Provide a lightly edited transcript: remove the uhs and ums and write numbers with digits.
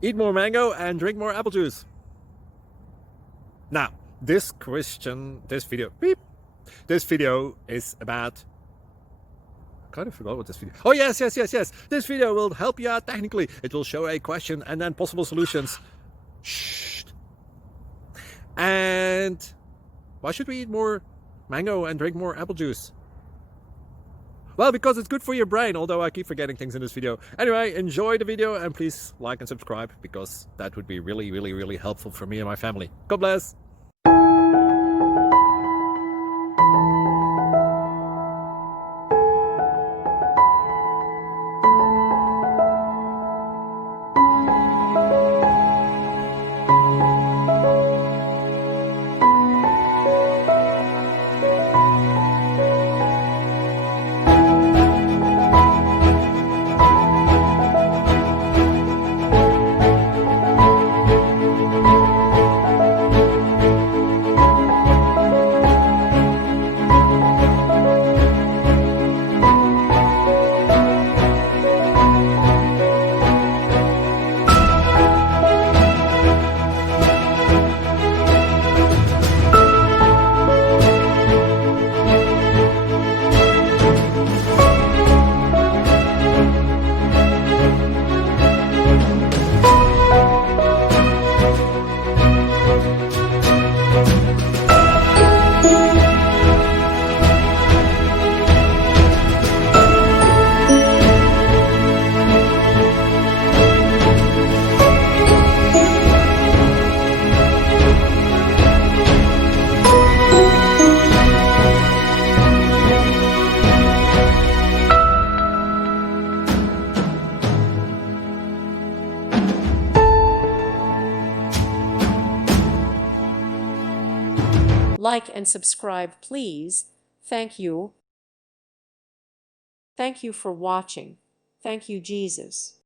Eat more mango and drink more apple juice. Now, this video is about, I kind of forgot what this video. Oh, yes. This video will help you out technically. It will show a question and then possible solutions. Shh. And why should we eat more mango and drink more apple juice? Well, because it's good for your brain, although I keep forgetting things in this video. Anyway, enjoy the video and please like and subscribe, because that would be really helpful for me and my family. God bless. Like and subscribe, please. Thank you. Thank you for watching. Thank you, Jesus.